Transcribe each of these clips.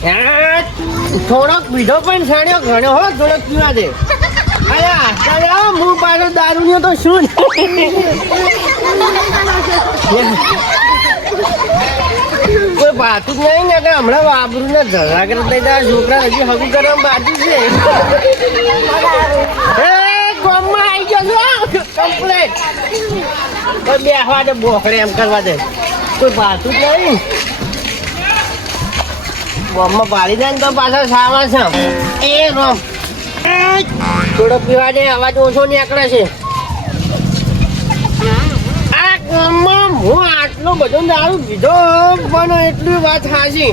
થોડોક બીજો પણ છાણ્યો ઘણો હો થોડોક પીવા દે અલ્યા હું પાછો દારૂ તો શું કોઈ પાતું જ નહીં ને કે હમણાં વાપરું ને ઝઘડા કરે થઈ જાય છોકરા હજી હગું કરવા બાજુ છે ગામમાં આવી ગયો છો કમ્પ્લેટ કોઈ બેસવા દે બોકડે એમ કરવા દે કોઈ પાતું જ નહીં ગામમાં પાડી દે ને તો પાછા સાવા છે એ રોમ થોડો પીવા દે અવાજ ઓછો નીકળે છે આ ગામમાં હું આટલો બધો દારૂ પીધો પણ એટલી વાત હાજી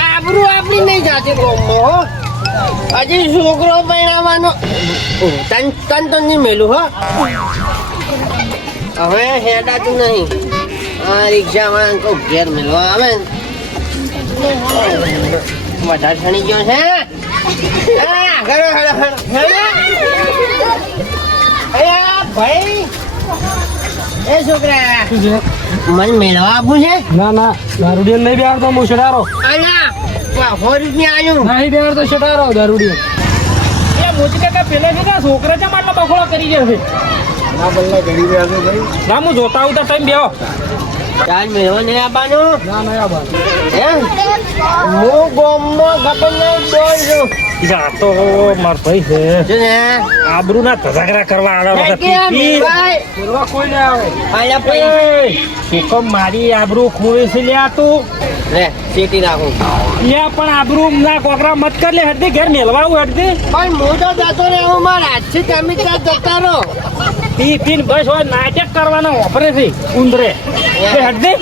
આબરૂ આપણી નહીં જાતી ગામમાં હો હજી છોકરો પહેરાવાનો તન તો નહીં મેલું હો હવે હેડાતું નહીં આ રિક્ષામાં તો ઘેર મેળવા આવે ને વધારે છણી ગયો છે ભાઈ એ છોકરા મને મેળવા આપવું છે ના ના દારૂડિયન નહીં બેહારતો હું શટારો અલા 100 રૂપિયા આવ્યું નહીં બેહારતો શટારો દારૂડિયન એ મોટી કાકા પેલે છે કે છોકરા છે માટલો બખોડો કરી દે છે ના બલ્લા ઘડી રહ્યા છે ભાઈ ના હું જોતા આવું તો ટાઈમ બેહો ચાલ મેળવા નહીં આપવાનું ના નહીં આભાર હું ગોમમાં ખબર નહીં બોલ છું જા તો માર ભાઈ છે જો ને આબરૂ ના ધજાગરા કરવા આવ્યા બોલવા કોઈ ના આવે શેકો મારી આબરૂ ખોઈ છે લ્યા તું લે ચેટી નાખું લ્યા પણ આબરૂ ના કોકરા મત કર લે હટદે ઘેર મેલવા આવું હટદે પણ હું તો જતો ને હું મારા હાથથી તમે ત્યાં જતા રહો પી પીન બસ હોય નાટક કરવાના ઓપરે છે ઉંદરે હટદે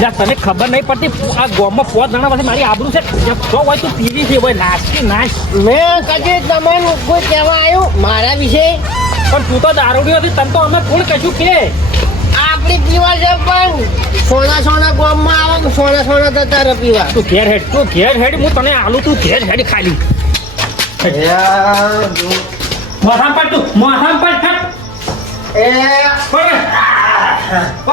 જા તને ખબર નહીં પડતી આ ગામમાં 5 જણા પાસે મારી આબરૂ છે જો હોય તું પીવી છે ભાઈ નાચી નાચ મેં કદી તમને કોઈ કહેવા આવ્યું મારા વિશે પણ તું તો દારૂડી હતી તને તો અમે કોણ કશું કે આપણી પીવા છે પણ સોના ગામમાં આવે સોના જતા રહે પીવા તું ઘેર હેડ હું તને આલું તું ઘેર હેડ ખાલી મોઢામ પડ તું મોઢામ પડ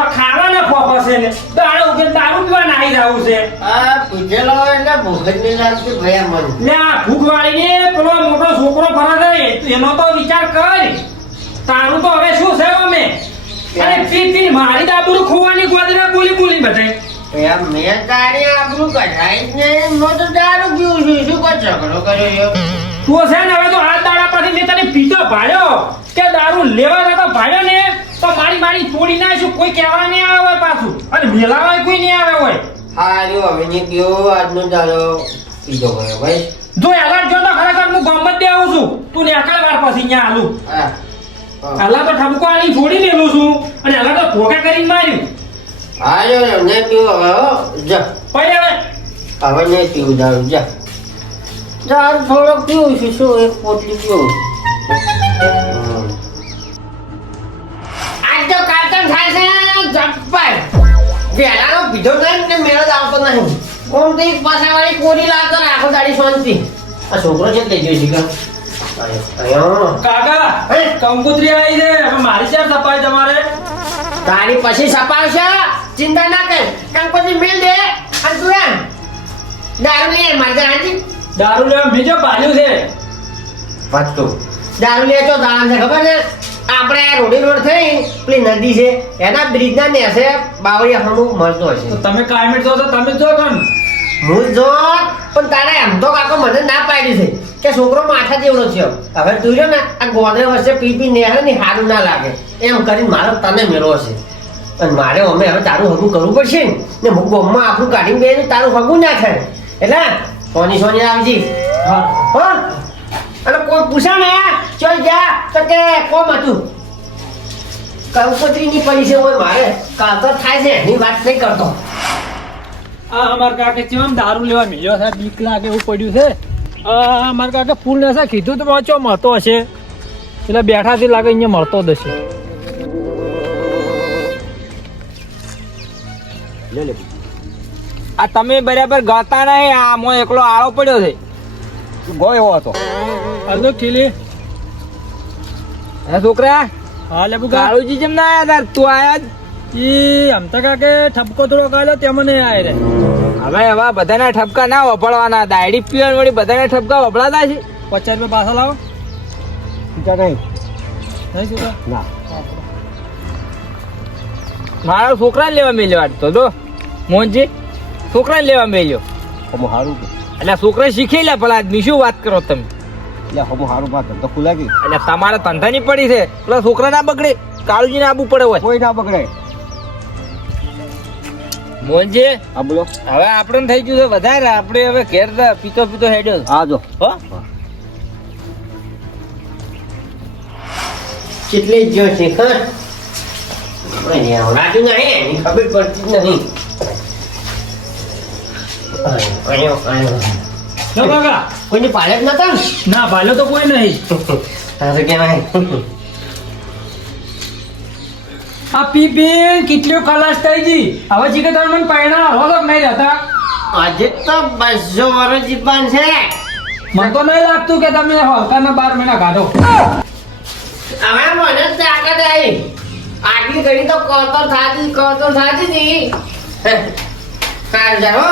ખાવાના ખોખો છે ને દારૂ પીવા નાહી જવું છે આ પીધેલો એટલે ભૂખ જ નહીં લાગતી ભાઈ મને લે આ ભૂખ વાળીને પેલો મોટો છોકરો ફરે છે એનો તો વિચાર કર તારું તો હવે શું છે અમે અરે પી મારી દાબરું ખોવાની ગોદરા બોલી બધાય મેં તારી આબરૂ કઢાઈ જ નહીં હું તો દારૂ પીવું છું શું કોઈ ઝઘડો કર્યો તું છે ને હવે તો હાથ દાડા પછી મેં તને પીતો ભાડ્યો કે દારૂ લેવા જતો ભાડ્યો ને તો મારી તોડી નાખશું કોઈ કહેવા નહીં આવે પાછું અને મેલાવા કોઈ નહીં આવે હોય હારું હવે નહીં પીવો આજનો દાડો પીધો ગયો ભાઈ જો એલાર જો તો ખરેખર હું ગામમાં જ આવું છું તું ને આકળ વાર પછી અહીંયા આલું એલા તો ઠપકો આની છોડી દેલું છું અને એલા તો ધોકા કરીને માર્યું હારું એમને પીવો હવે જા પછી હવે નહીં પીવું દારૂ જા દારૂ થોડોક પીવું છું શું એક પોટલી પીવું આજ તો કાતર થાય છે ઝટપટ પહેલાનો પીધો નહીં ને મેળો જ આવતો નહીં કોણ તો એક પાછાવાળી કોરી લાવતો ને આખો દાડી શાંતિ આ છોકરો છે તે જોઈ શીખા કાકા કંકુતરી આવી છે હવે મારી ચાર સફાઈ તમારે તારી પછી સપાવશે ચિંતા ના કર કંકોત્રી મેલ દે અને તું એમ દારૂ લઈ મારે હાજી દારૂ લેવા બીજો પાડ્યું છે પાછો દારૂ લે તો દામ છે ખબર છે આપણે રોડી રોડ થઈ પેલી નદી છે એના બ્રિજ ના નેસે બાવળિયા હમું મળતો હશે તો તમે કાયમેટ જો તો તમે જો કન હું જો પણ તારે એમ તો કાકો મને ના પાડી છે કે છોકરો માથા જેવડો છે હવે તું જો ને આ ગોદરે વર્ષે પી નેહરે ની સારું ના લાગે એમ કરીને મારો તને મેળવો છે અને મારે અમે હવે તારું હગું કરવું પડશે ને હું ગોમમાં આપણું કાઢીને બે તારું હગું ના થાય એટલે સોની આવજી હા અને કોઈ પૂછે ને ચલ જા તો કે કોમ હતું કંકોત્રીની પડી છે હોય મારે કાતર થાય છે એની વાત નહીં કરતો આ અમાર કાકે ચમ દારૂ લેવા મિલ્યો છે બીક લાગે એવું પડ્યું છે અમાર કાકે ફૂલ નશા કીધું તો વાંચો મળતો હશે એટલે બેઠાથી લાગે અહીંયા મળતો જ હશે આ તમે બરાબર ગાતા નહીં આમાં એકલો આળો પડ્યો છે ગયો એવો હતો અર્ધો ખીલી હે છોકરા હા લે બુકા કાળુજી જેમ ના આયા તું આયા ઈ આમ તો કાકે ઠપકો થોડો કાઢ્યો તેમ નહીં આય રે હવે એવા બધાના ઠપકા ના વપડવાના દાયડી પીવા વળી બધાના ઠપકા વપડાતા છે 50 રૂપિયા પાછા લાવો સીધા નહીં નહીં સુધા ના મારા છોકરાને લેવા મેલ્યો આજ તો જો મોહનજી છોકરાને લેવા મેલ્યો હમો સારું એટલે છોકરા શીખી લે ભલા આદમી શું વાત કરો તમે એટલે હમો સારું વાત તો ખુલા ગઈ એટલે તમારે ધંધાની પડી છે પેલા છોકરા ના બગડે કાળુજી ને આબુ પડે હોય કોઈ ના પકડે મોહનજી હા બોલો હવે આપણને થઈ ગયું છે વધારે આપણે હવે ઘેર પીતો પીતો હેડ્યો હા જો હો કેટલી જ જો છે ખબર આવડાતું નહીં એની ખબર પડતી જ નહીં જો કાકા કોઈની પાડે જ નતા ને? ના ભાલો તો કોઈ નહીં તારે કહેવાય આ પી કેટલી ખલાસ થઈ ગઈ હવે જીકે તમે મને પૈણા હો તો નહીં રહેતા આજે તો 200 વર્ષ જીવન છે મને તો નહીં લાગતું કે તમે હલકાના 12 મહિના કાઢો હવે મને જ તાકાત આવી આટલી ઘડી તો કતર થાતી હતી સારું જાઓ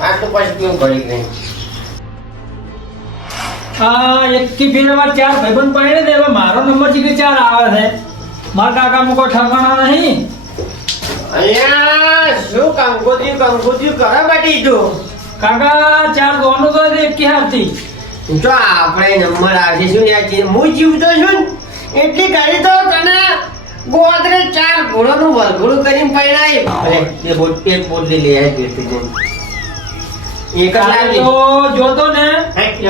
આ તો પછી કેવું કરી નહીં આ એકી ફેરમાં 4 ભાઈબંધ પૈણે દે હવે મારો નંબર જીકે 4 આવે છે મારા કાકા મુકો ઠરવાના નહીં અહીંયા શું કંકોત્રી કરે બાટી તું કાકા 4 દોનો તો એકી હારતી જો આપણે નંબર આવશે શું ને આ હું જીવતો છું ને એટલી ઘડી તો તને ગોદરે 4 ઘોડોનું વરઘોડું કરીને પૈણાય ભલે એ બોટલી લઈ આવી ગઈ એક જ લાગી તો જોતો ને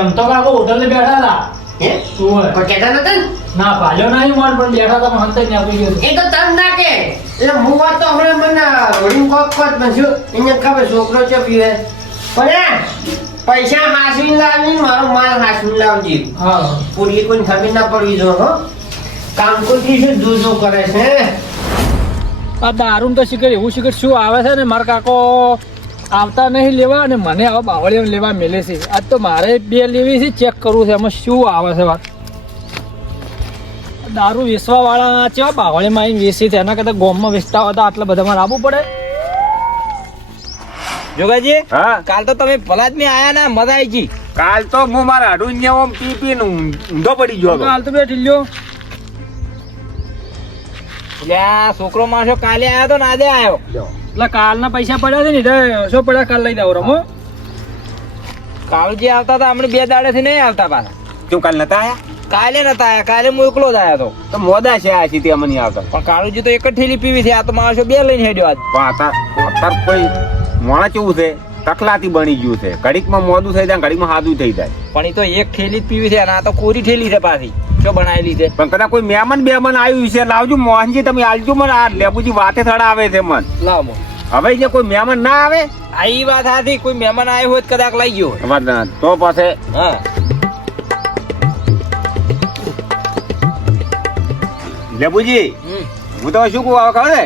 એમ તો કાકો હોટલે બેઠા હતા હે શું પણ કહેતા નતા ને? ના ભાલ્યો નહીં માર પણ બેઠા હતા હંતે ને આપી ગયો એ તો તમ ના કે એટલે હું વાત તો હમણાં મને રોડિંગ કોક પણ શું એને ખબર છોકરો છે પીવે પણ પૈસા હાસવીને લાવની મારો માલ હાસવીને લાવજી હા પૂરી કોઈ ખબર ના પડવી જો હો કામ કોઈ શું જુદું કરે છે આ દારૂ તો શીખર એવું શીખર શું આવે છે ને મારા કાકો આવતા નહીં લેવા અને મને આવા બાવળીઓ લેવા મેલે છે આજ તો મારે 2 લેવી છે ચેક કરવું છે એમાં શું આવે છે વાત દારૂ વેચવા વાળા કેવા બાવળીમાં આવીને વેચી છે એના કરતા ગોમમાં વેચતા હતા આટલા બધા મારે આવવું પડે જોગાજી હા કાલ તો તમે ભલા જ મેં આયા ના મજા આવી ગઈ કાલ તો હું મારા હાડું ને ઓમ પી પી ઊંધો પડી ગયો હતો હાલ તો બેઠી લ્યો એટલે આ છોકરો માણસો કાલે આયો તો ના દે આયો એટલે કાલના પૈસા પડ્યા છે ને એટલે શું પડ્યા કાલ લઈ જાવ રમો કાળુજી આવતા હતા હમણાં 2 દાડેથી નહીં આવતા પાછા કેમ કાલ નતા આયા કાલે નતા આયા કાલે હું એકલો જ આયો તો તો મોદા છે આ સીધી અમને આવતા પણ કાળુજી તો એક જ થેલી પીવી છે આ તો માણસો 2 લઈને હેડ્યો આજ પણ અત્યારે કોઈ મોણા કેવું છે તકલાથી બની ગયું છે ઘડીકમાં મોડું થઈ જાય ઘડીકમાં સાદું થઈ જાય પણ એ તો એક થેલી જ પીવી છે અને આ તો કોરી થેલી છે પાછી શું બનાવેલી છે પણ કદાચ કોઈ મહેમાન આવ્યું છે લાવજો મોહનજી તમે આલજો મને આ લેબુજી વાતે થડા આવે છે મન લાવ મો હવે જે કોઈ મહેમાન ના આવે આ ઈ વાત હતી કોઈ મહેમાન આવ્યો હોય તો કદાચ લઈ ગયો હોય. વાત ના. તો પાસે હા લેબુજી હું તો શું કહું આવે ખબર છે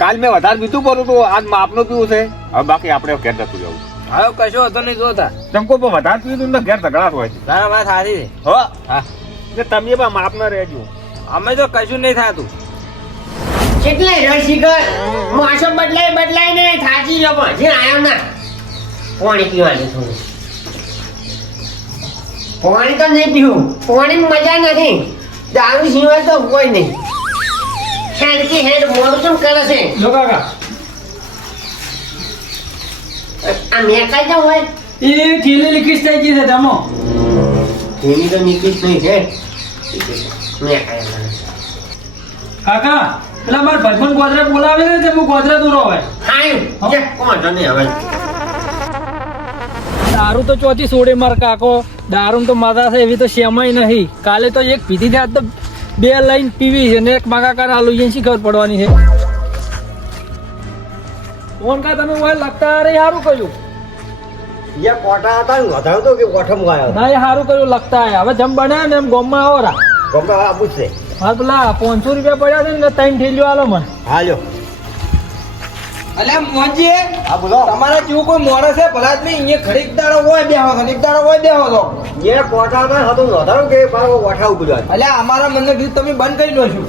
કાલ મેં વધારે પીધું પડું તો આજ માપનું પીવું છે હવે બાકી આપણે ઘેર જતું જવું હવે કશો હતો નહીં જોતા તમકો પણ વધારે પીધું ને ઘેર ઝઘડા હોય છે તારા વાત સાચી છે હો હા એટલે તમે પણ માપ ના રહેજો અમે તો કશું નહીં થાતું કેટલે રસીકર માણસો બદલાય ને થાચી જો પણ જે આયો ના પાણી પીવાની થોડું પાણી તો નહીં પીવું પાણી મજા નથી દારૂ સિવાય તો કોઈ નહીં હેડ મોડું કેમ કરે છે જો કાકા આ મેકાઈ જાવ હોય એ થેલી લીકીશ થઈ ગઈ છે જમો એની તો નીકળી જ નહીં છે મેકાઈ કાકા પેલા મારા ભાઈબંધ ગોદરે બોલાવે છે તે હું ગોદરે દૂરો હોય હાય કોણ નહીં હવે દારૂ તો ચોથી સોડે માર કાકો દારૂ તો માથા છે એવી તો શેમાય નહીં કાલે તો એક પીધી છે આજ તો 2 લઈને પીવી છે ને એક માગા આલુ છે શી ખબર પડવાની છે ફોન કા તમે ઓય લગતા અરે સારું કર્યું જે કોટા હતા ને વધારે તો કે કોઠમ ગાયો ના એ સારું કર્યું લગતા આયા હવે જમ બન્યા ને એમ ગોમમાં આવો રા ગમે આબુ છે હા પેલા 500 રૂપિયા પડ્યા છે ને 3 થેલીઓ આલો મને હાલ્યો અલ્યા મોહનજી હા બોલો તમારા જેવું કોઈ મોણસ છે ભલા જ નહીં અહીંયા ઘડીક દાડો હોય બેહો છો એક દાડો હોય બેહો છો જે કોટા હતા હતું વધારે કે પાછો કોઠા ઉભું અલ્યા અમારા મનને કીધું તમે બંધ કરી દો છો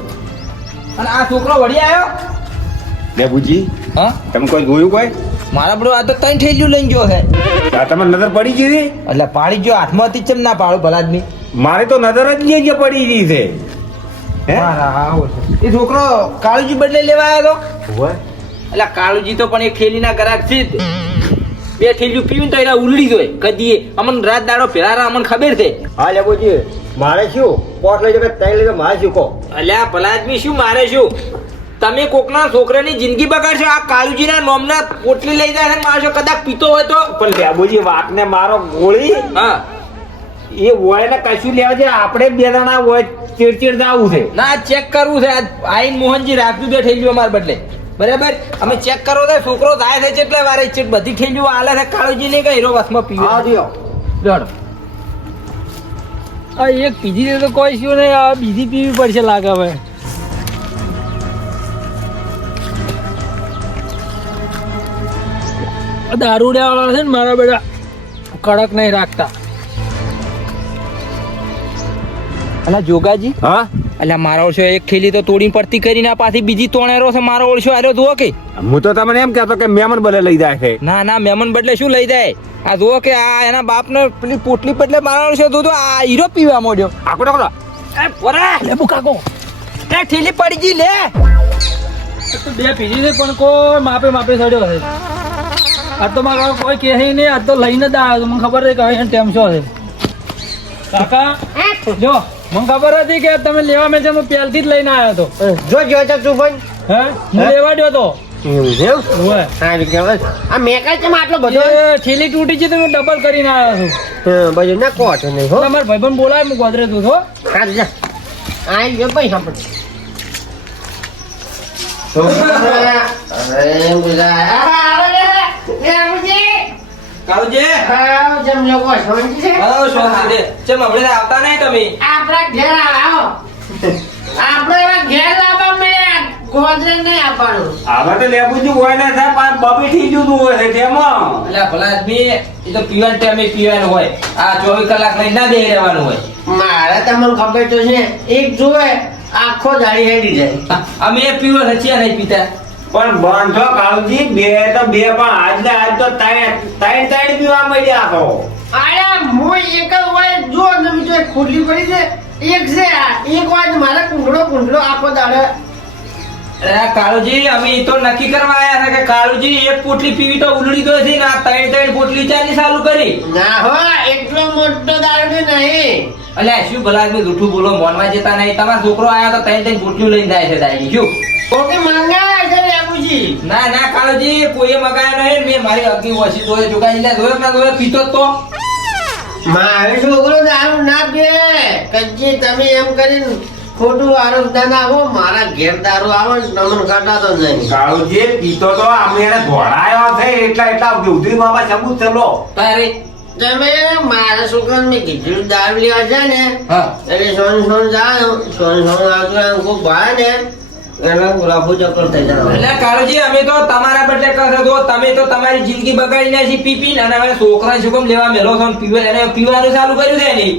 અને આ છોકરો વળી આવ્યો લેબુજી હા તમે કોઈ જોયું કોઈ મારા બરો આ તો તઈ ઠેલ્યું લઈને ગયો છે આ તમે નજર પડી ગઈ હતી? એટલે પાડી ગયો હાથમાંથી ચમ ના પાડો ભલા આદમી મારે તો નજર જ નહીં જે પડી ગઈ છે હે? એ છોકરો કાળુજી બદલે લેવા આવ્યો તો ઓવે. એટલે કાળુજી તો પણ એક ઠેલીના ગ્રાહક છે જ. બે ઠેલીઓ પીવીને તો એના ઉલડી જોય કદી અમને રાત દાડો ફેરારા અમને ખબર છે હા લેબુજી મારે શું પોટ લઈ જશે તઈ લઈ મારે શું કહો અલ્યા ભલા આદમી શું મારે શું તમે કોકના છોકરાની જિંદગી બગાડશો આ કાળુજીના નોમના પોટલી લઈ જાય ને મારશો કદાચ પીતો હોય તો પણ લેબુજી વાતને મારો ગોળી હા એ હોય ને કશું લેવા છે આપણે બે જણા હોય ચીડચીડ જાવું છે ના ચેક કરવું છે આઈન મોહનજી રાખજો બે ઠેલીઓ અમાર બદલે બરાબર અમે ચેક કરો તો છોકરો થાય છે એટલે વારે ચીટ બધી ઠેલીઓ આલે છે કાળુજી ને કઈ હીરો વસમાં પીવે હા દિયો લડો આ એક પીધી તો કોઈ શું નહીં આ બીજી પીવી પડશે લાગે હવે દારૂડિયા વાળા છે ને મારા બેટા કડક નહીં રાખતા અલા જોગાજી હા અલ્યા મારો ઓળશો એક થેલી તો તોડીને પડતી કરીને આ પાછી બીજી તોણેરો છે મારો ઓળશો આર્યો જુઓ કે હું તો તમને એમ કહેતો કે મહેમાન બદલે લઈ જાય છે ના ના મહેમાન બદલે શું લઈ જાય આ જુઓ કે આ એના બાપને પેલી પોટલી બદલે મારો ઓળશો તો આ હીરો પીવા મોડ્યો આખો ડાકો એ પોરા લે બુકાકો એ થેલી પડી ગઈ લે તો બે પીધી છે પણ કોઈ માપે માપે ચડ્યો છે આ તો મારા કોઈ કહે નહીં આ તો લઈને જ આવ્યો મને ખબર છે કે હવે ટેમ શું છે કાકા જો મને ખબર હતી કે તમે લેવા મેં છે હું પહેલથી જ લઈને આવ્યો હતો જો જો તો તું ભાઈ હે હું લેવા ગયો હતો એવું છે એવું? ઓય. સારું કહેવાય. આ મેકાય કેમ આટલો બધો એ થેલી તૂટી છે તો હું ડબલ કરીને આવ્યો છું હા, બધું ના કહો છો નહીં હો તમારા ભાઈબંધ બોલાય હું ગોદરે તું છો સારું જા આઈ ગયો ભાઈ સાંભળ અરે બધા આવે લે લેબુજી કાળુજી આવ જમ લોકો શાંતિ છે આવો શાંતિ રે ચમ આપણે આવતા નહીં તમે આપણા ઘેર આવો આપણે એવા ઘેર લાવવા મળ્યા ગોદરે નહીં આપવાનું આમાં તો લેબુજી હોય ને સાહેબ આ બબી થઈ જતું હોય છે તેમાં અલ્યા ભલા આદમી એ તો પીવાના ટાઈમે પીવાનું હોય આ 24 કલાક લઈને ના દે રહેવાનું હોય મારે તમને ખબર તો છે એક જોવે આખો દાડી હેડી જાય અમે પીવો રચ્યા નહીં પીતા પણ બંધો કાળુજી બે તો બે પણ આજ ને આજ તો ત્રણ પીવા મળ્યા તો આયા હું એક જ હોય જો ને બીજો એક ખુરલી પડી છે એક છે આ એક વાર મારે કુંડળો આખો દાડે અરે કાળુજી અમે ઈ તો નક્કી કરવા આયા હતા કે કાળુજી એક પોટલી પીવી તો ઉલડી દો છે ને આ ત્રણ પોટલી ચાલી ચાલુ કરી ના હો એટલો મોટો દાડો નહીં અલ્યા શું ભલા આદમી જૂઠું બોલો મોનમાં જતા નહીં તમારો છોકરો આયા તો ત્રણ પોટલીઓ લઈને જાય છે દાઈ શું કોકે મંગાવ્યા છે લેબુજી ના ના કાળુજી કોઈએ મગાયો નહીં મેં મારી અગી ઓછી જોયે જોગાઈ લે જોયો ના જોયો પીતો જ તો મારે છોકરો દારૂ ના પીએ કચ્છી તમે એમ કરીને ખોટું આરોપ ના આવો મારા ઘેર દારૂ આવે ને તમને કાઢાતો નહીં કાળુજી પીતો તો અમે એને ધોળાયો છે એટલા ઉધરી બાબા સબૂત ચલો તારે તમે મારા છોકરાને મેં કીધું દારૂ લેવા છે ને હા એટલે સોન જાય સોન આવતું એમ કોઈ ભાઈ ને એને રફુ ચક્કર થઈ જાય એટલે કાળુજી અમે તો તમારા બદલે કહો છો તમે તો તમારી જિંદગી બગાડી નાખી પી પી અને હવે છોકરા શું કેમ લેવા મેલો છો ને પીવે એને પીવાનું ચાલુ કર્યું છે નહીં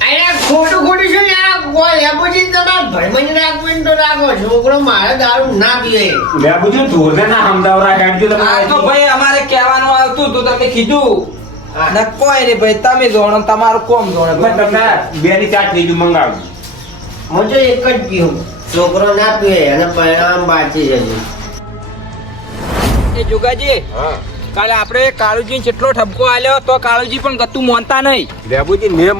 અહીંયા ખોટું શું યાર કોઈ લેબુજી તમારા ભાઈબંધ રાખવું તો રાખો છોકરો મારે દારૂ ના પીવે લેબુજી ધોરને ના સમજાવરા હેડજો આ તો તમે ભાઈ અમારે કહેવાનું આવતું તો તમે કીધું ને કોઈ નહીં ભાઈ તમે જોણો તમારું કોમ જોણે તમને બે ની ચાટ થઈ ગયું મંગાવ્યું હું તો એક જ પીવું છોકરો ના પીવે અને પરિણામ બાચી જશે એ જોગાજી હા કાલે આપણે કાળુજી કેટલો ઠપકો આલ્યો તો કાળુજી પણ ગતું મોનતા નહીં લેબુજી ને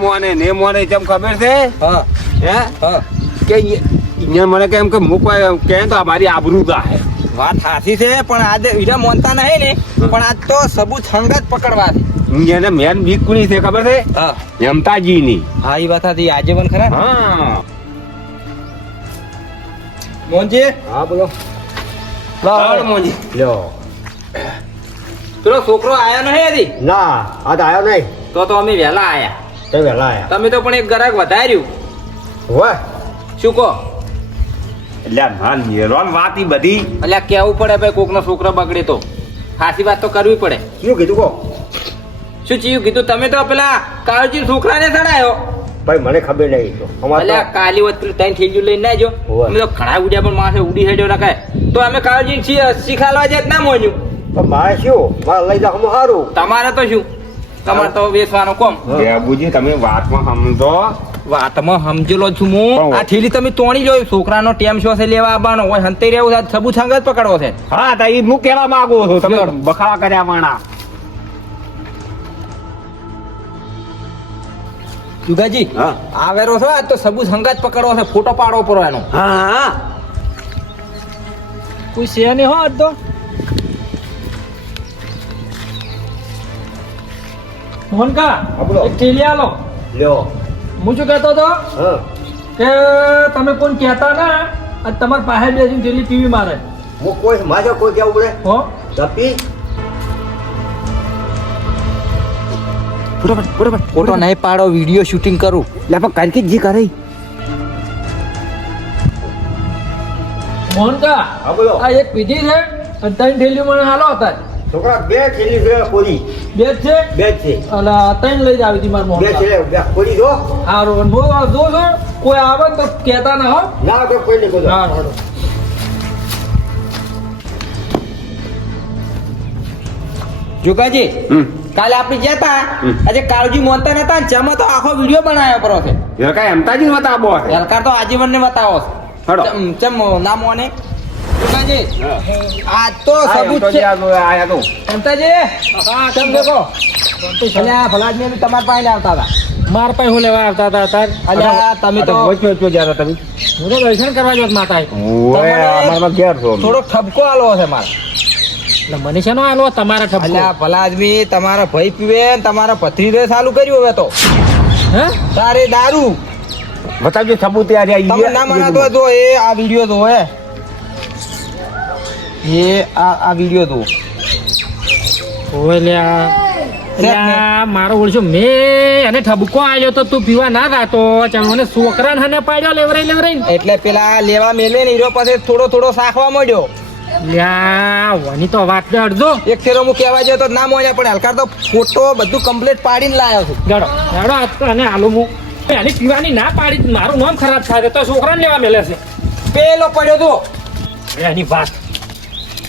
મોને જેમ ખબર છે હા હે હા કે અહીંયા મને કેમ કે મૂકવા કે તો અમારી આબરૂ ગાહે વાત સાચી છે પણ આજે હીરા મોનતા નહીં ને પણ આજ તો સબૂત હંગત પકડવા છે એને મેન બીક કોની છે ખબર છે હા યમતાજી ની હા એ વાત હતી આજે પણ ખરા હા મોનજી હા બોલો લાવ મોનજી લ્યો પેલો છોકરો આયો નહીં હજી ના આજ આવ્યો નહીં તો અમે વહેલા આયા તે વહેલા આવ્યા તમે તો પણ એક ગ્રાહક વધાર્યું હોય શું કહો એટલે માન હેરોન વાત ઈ બધી અલ્યા કેવું પડે ભાઈ કોકનો છોકરો બગડે તો સાચી વાત તો કરવી પડે શું કીધું કહો શું ચીયું કીધું તમે તો પેલા કાળજી છોકરાને ચડાયો ભાઈ મને ખબર નહીં તો અમારે અલ્યા કાલી વત પેલું ત્રણ થેલીઓ લઈને ના જો હોવે. અમે તો ઘણા ઉડ્યા પણ માથે ઉડી હેડ્યો ના કાય તો અમે કાળજી શીખાડવા જાય ના મોન્યું પણ મારે શું મારે લઈ જાવ સારું તમારે તો શું તમારે તો વેચવાનો કોમ લેબુજી તમે વાતમાં સમજો વાતમાં સમજેલો છું હું પણ- આ થેલી તમે તોડી લો છોકરાનો ટેમ શું છે લેવા આવવાનો હોય હંતે રહેવું છે સબૂત સંગ જ પકડવો છે હા તો એ હું કેવા માંગુ છું તમે બખાવા કર્યા માણા જુગાજી હા. આવેરો છે આજ તો સબૂત સંગ જ પકડવો છે ફોટો પાડવો પડો એનો હા કોઈ છે નહીં હો આજ તો મોહનકા હા, બોલો. એક થેલી આલો લ્યો હું શું કહેતો હતો હા કે તમે કોણ કહેતા ના અને તમારી પાસે બેસીને થેલી પીવી મારે હું કોઈ માજો કોઈ કેવું પડે હો તપી ફોટો નહીં પાડો વિડીયો શૂટિંગ કરું લે પણ કાંઈક જી કરે મોહનકા હા બોલો આ એક પીધી છે અને ત્રણ થેલી મને હાલો હતા છોકરા બે થેલી છે પૂરી બે જ છે બે જ છે અને ત્રણ લઈ જ આવી હતી મારા બે મોહનકા છે બે પૂરી જો સારું અને હું આ જોઉં છું કોઈ આવે ને તો કહેતા ના હો ના તો કોઈ નહીં કોઈ હા હાલો. જુગાજી કાલે આપણે ગયા તા આજે કાળજી મોનતા નતા ને ચમો તો આખો વિડીયો બનાવ્યો પરો છે એ કાંઈ એમતાજી નતા બો છે સરકાર તો આજીવન ને બતાવો હડો. ચમ ના મોને જુગાજી આ તો આ સબૂત એમતો છે જે આયા તો મમતાજી હા તમે દેખો અલ્યા ભલાદમી અમે તમારા પાસે આવતા હતા માર પાસે હું લેવા આવતા હતા તાર અલ્યા તમે તો વચ્ચે જ્યાં તમે હું તો દર્શન કરવા જોત માતા ઓએ અમારમાં ઘેર છો અમે. થોડો ઠપકો આલો છે મારે એટલે મને છે નો આલો તમારા ઠપકો અલ્યા ભલા આદમી તમારા ભાઈ પીવે ને તમારા પથરી ચાલુ કર્યું હવે તો હે તારે દારૂ બતાવજો સબૂત યાર તમે ના મનાતો હોય તો એ આ વિડીયો જો હે એ આ વિડીયો જો ઓય લ્યા લ્યા, મારો ઓળશો મેં એને ઠબકો આવ્યો તો તું પીવા ના રાતો ચાલ મને છોકરાને હને પાડ્યો લેવરાઈ એટલે પેલા લેવા મેલે ને હીરો પાસે થોડો થોડો સાખવા મળ્યો લ્યા વાની તો વાત ને અડધો એક ફેરો હું કહેવા ગયો તો ના મોડ્યા પણ હલકાર તો ફોટો બધું કમ્પ્લીટ પાડીને લાવ્યો છું ગડો ગડો આજ તો એને આલું હું એની પીવાની ના પાડી મારું નામ ખરાબ થાય તો છોકરાને લેવા મેલે છે પેલો પડ્યો તો એની વાત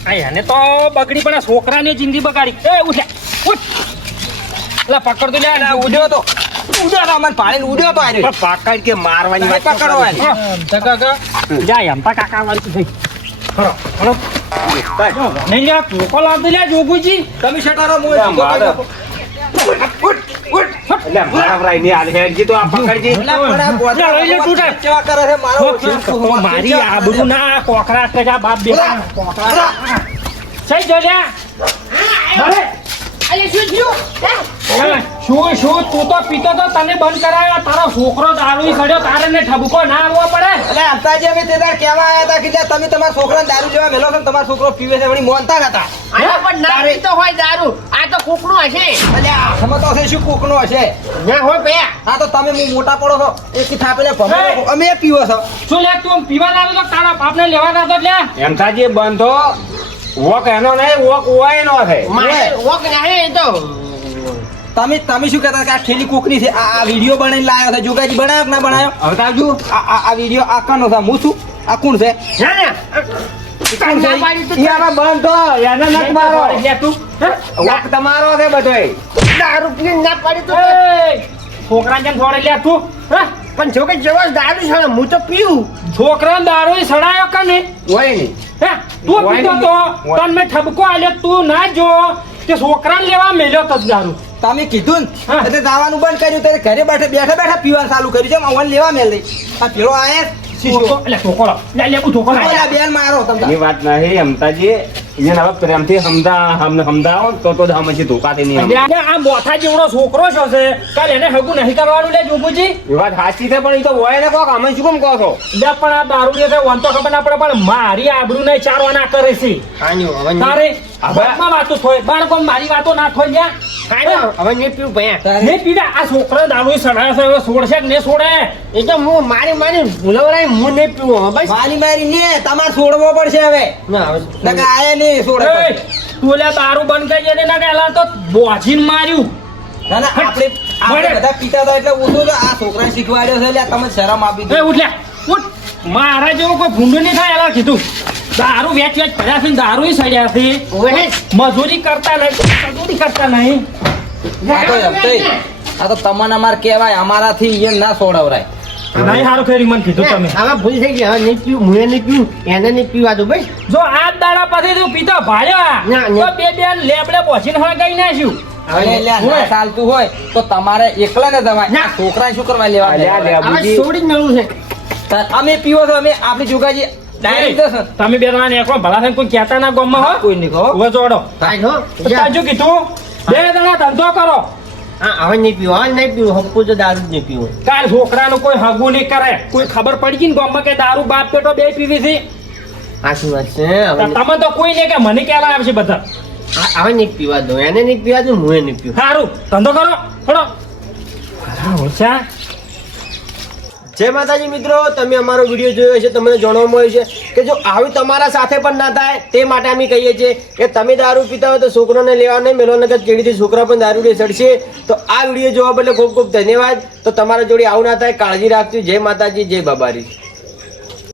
આ એને તો બગડી પણ આ છોકરાની જિંદગી બગાડી એ ઉઠે ઉઠ લા પકડ તો લ્યા એટલે ઉડ્યો તો ઉડ્યો તો અમને પાડીને ઉડ્યો તો આર્યો પાકડ કે મારવાની વાત પકડવાની કાકા જાય એમ કાકા વાળી થઈ ખરો ખરો નહીં લ્યા લોકો લાવતો લ્યા જોગુજી તમે શટારો મુએ લા, મારે. એટલે મારા ની હાલ હેડજી તો આ પકડજી કેવા કરે છે મારો મારી આબરૂ ના કોકરા કે જા બાપ બેટા કોકરા સહી જો લ્યા અરે શું શું તું તો પીતો તો તને બંધ કરાયો તારો છોકરો દારૂ સડ્યો તારે ને ઠબકો ના આવવો પડે એટલે અંતાજી અમે તે દાડ કહેવા આવ્યા હતા કે લ્યા તમે તમારા છોકરાને દારૂ જેવા મેલો છો ને તમારો છોકરો પીવે છે વળી મોનતા નતા આનો પણ ના પીતો હોય દારૂ આ તો કુકડું હશે અલ્યા આમાં તો હશે શું કોકનો હશે ના હોય ભયા હા તો તમે હું મોટા પડો છો એક થાપીને ભમરો હે! અમે પીવો છો શું લે તું પીવા ના તો તારા બાપને લેવા ના તો લે એમ થાજી બંધો વોક એનો નહીં વોક ઓય નો છે મારે વોક ના એ તો તમે શું કહેતા કે આ ઠેલી કોકની છે આ વિડીયો બનાવીને લાવ્યો છે જોગાજી બનાવ્યો કે ના બનાવ્યો હવે તાજુ આ વિડીયો આ કાનો છે હું છું આ કોણ છે ના ના કોણ છે? ના પાડી તો યાર બંધો એને નક મારો લે તું હે? વોક તમારો છે બધોય દારૂ પીને ના પાડી તો એ, છોકરા જેમ થોડે લે તું હે? પણ જો કે જવા દારૂ છે ને હું તો પીવું છોકરાને દારૂ સડાયો કે નહીં હોય નહીં હે તું પીતો તો તને મેં ઠબકો આલ્યો તું ના જો કે છોકરાને લેવા મેલ્યો તો જ દારૂ તમે કીધું ને હા. એટલે જવાનું બંધ કર્યું ત્યારે ઘરે બેઠા બેઠા પીવાનું ચાલુ કર્યું છે અવન લેવા મેલ દઈ આ પેલો આયા શીશો એટલે છોકરો લે લે હું છોકરો ઓલા બેન મારો તમને એની વાત નહીં અમતાજી એને હવે પ્રેમથી સમજાવો તો હમણાં ધોકાથી નહીં સમજે. લે, આ મોથા જેવડો છોકરો છો છે કાલ એને હગું નહીં કરવાનું લે જોગુજી એ વાત સાચી છે પણ એ તો હોય ને કોક અમે શું કેમ કહો છો લે પણ આ દારૂ લે છે વન તો ખબર ના પડે પણ મારી આબરૂ ને ચારવા ના કરે છે હાન્યું હવે તારે હવે- વાતમાં વાતો થોય બાળકો મારી વાતો ના થોય લ્યા હાન્યું હવે નહીં પીવું ભયા તારે- ને પીડા આ છોકરા દારૂ સડાયો છે હવે છોડશે કે ને છોડે એ તો હું મારી ભૂલવરાય હું નહીં પીવું હવે બસ મારી મારી ને તમારે છોડવો પડશે હવે ના હવે નકર આયા નહીં છોડે એ, તું લે દારૂ બંધ કરી દે ના કેલા તો બોજીને માર્યું ના ના આપણે બધા પીતા હતા એટલે ઓછું તો આ છોકરાને શીખવાડ્યો છે એટલે તમે શરમ આપી એ દો ઉઠ લે ઉઠ મારા જેવો કોઈ ભૂંડો નહીં થાય એલા કીધું દારૂ વેચ વેચ પડ્યા છે ને દારૂ સડ્યા છે ઓહે મજૂરી કરતા નહીં મજૂરી કરતા નહીં આ તો તમને અમાર કહેવાય અમારાથી એ ના સોડવરાય નહીં સારું કર્યું મને કીધું તમે આમાં ભૂલ થઈ ગઈ હવે નહીં પીવું મુએ નહીં પીવું એને નહીં પીવા દો ભાઈ જો આ દાડા પછી તું પીતો ભાળ્યો ના, તો ના. બે લેબડે પહોંચીને હળગાઈ નાખ્યું હવે એટલે આ ના ચાલતું હોય તો તમારે એકલા ને જવાય ના. આ છોકરાને શું કરવા લેવા અલ્યા, દેવા? લે. હવે છોડી જ મેળવું છે અમે પીવો છો અમે આપણી જોગાજી ડાયરેક્ટ જશે. તમે બે જણા એકલો ભલા થઈને કોઈ કહેતા ના ગામમાં હો કોઈ નહીં કહો ઉભો જોડો ભાઈ હો તો તાજુ કીધું બે જણા ધંધો કરો હા હવે નહીં પીવું હવે નહીં પીવું હપ્પુ તો દારૂ જ નહીં પીવું કાલ છોકરાનું કોઈ હગું નહીં કરે કોઈ ખબર પડી ગઈ ને ગામમાં કે દારૂ બાપ પેટો બે પીવી છે આ શું વાત છે હવે નહીં- તમે તો કોઈ નહીં કે મને કહેવા આવશે બધા હવે નહીં પીવા દો એને નહીં પીવા દો મુએ નહીં પીવું સારું ધંધો કરો થોડો ઓછા જય માતાજી મિત્રો તમે અમારો વિડીયો જોયો છે તમને જાણવા મળ્યું છે કે જો આવું તમારા સાથે પણ ના થાય તે માટે અમે કહીએ છીએ કે તમે દારૂ પીતા હોય તો છોકરોને લેવા નહીં મેળો નકર કેડીથી છોકરા પણ દારૂ લે ચડશે તો આ વિડીયો જોવા બદલે ખૂબ ખૂબ ધન્યવાદ તો તમારા જોડે આવું ના થાય કાળજી રાખજો જય માતાજી જય બાબારી